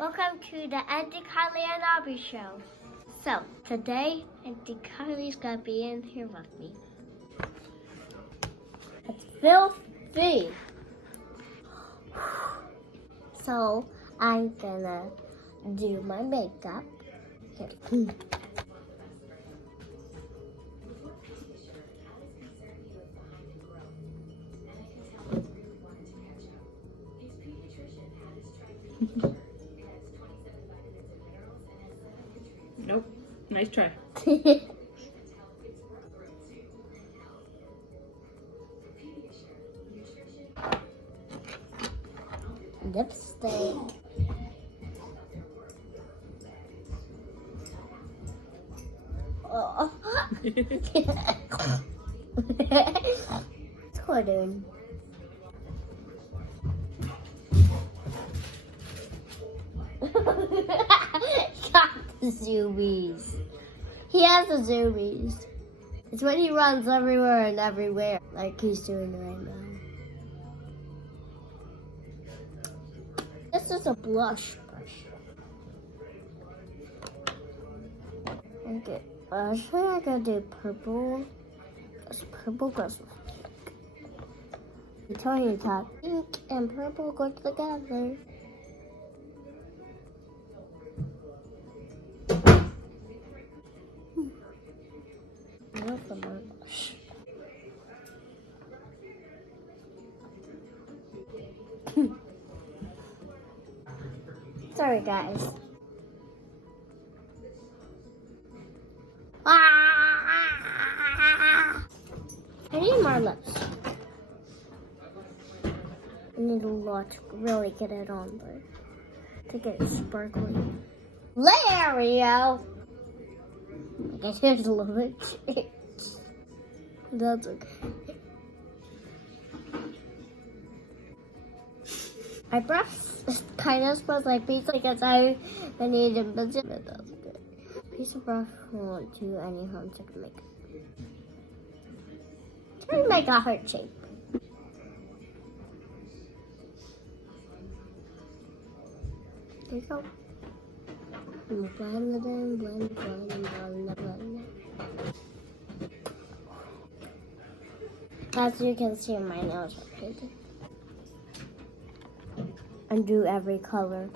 Welcome to the Auntie Kylie and Aubri show. So, today, Auntie Kylie's gonna be in here with me. It's filthy. So, I'm gonna do my makeup. Here. Nope. Nice try. Lipstick. Oh. Jordan. Got the zoomies. He has the zoomies. It's when he runs everywhere and everywhere, like he's doing right now. This is a blush brush. Okay, I think I gotta do purple. Because purple goes with pink. I'm telling you that pink and purple go together. Where's the blush? Sorry, guys. I need more lips. I need a lot to really get it on there. To get it sparkly. Lario! I guess there's a little bit change. That's okay. My brush kind of smells like pizza because I need a bit of it. That's good. Piece of brush won't do any harm to make it. Try to make a heart shape. There you go. And blend it in, blend, blend, blend, blend. As you can see, my nails are painted. And do every color.